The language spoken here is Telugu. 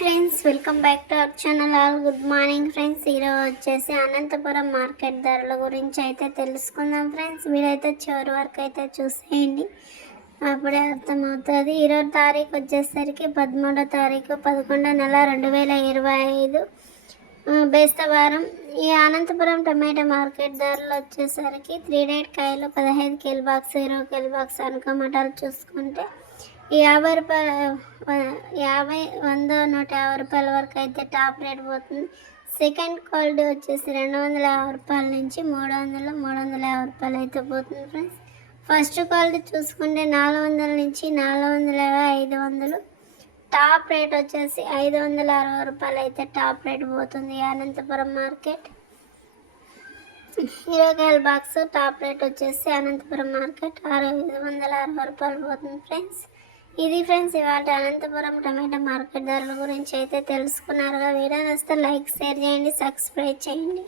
Friends welcome back to our channel. All good morning friends. ఈరోజు వచ్చేసి అనంతపురం మార్కెట్ ధరల గురించి అయితే తెలుసుకుందాం ఫ్రెండ్స్. మీరైతే చివరి వరకు అయితే చూసేయండి. అప్పుడే అర్థమవుతుంది. ఈరోజు తారీఖు వచ్చేసరికి పదమూడో తారీఖు పదకొండో నెల రెండు వేల ఇరవై ఐదు. బేస్తవారం ఈ అనంతపురం టమాటా మార్కెట్ ధరలు వచ్చేసరికి త్రీ డేట్ కాయలు పదహైదు కిల్ బాక్స్ ఇరవై కిల్ బాక్స్ అనుకోమటాలు చూసుకుంటే యాభై రూపాయల యాభై వంద నూట యాభై రూపాయల వరకు అయితే టాప్ రేట్ పోతుంది. సెకండ్ క్వాలిటీ వచ్చేసి రెండు వందల యాభై రూపాయల నుంచి మూడు వందలు మూడు వందల యాభై రూపాయలు అయితే పోతుంది ఫ్రెండ్స్. ఫస్ట్ క్వాలిటీ చూసుకుంటే నాలుగు వందల నుంచి నాలుగు వందల యాభై ఐదు వందలు. టాప్ రేట్ వచ్చేసి ఐదు వందల అరవై రూపాయలు అయితే టాప్ రేట్ పోతుంది అనంతపురం మార్కెట్. హీరోకాయల బాక్స్ టాప్ రేట్ వచ్చేసి అనంతపురం మార్కెట్. ఆరు ఐదు వందల అరవై రూపాయలు పోతుంది ఫ్రెండ్స్. ఇది ఫ్రెండ్స్ ఇవాళ అనంతపురం టమాటా మార్కెట్ ధరల గురించి అయితే తెలుసుకున్నారుగా. వీడియో వస్తే లైక్ షేర్ చేయండి సబ్స్క్రైబ్ చేయండి.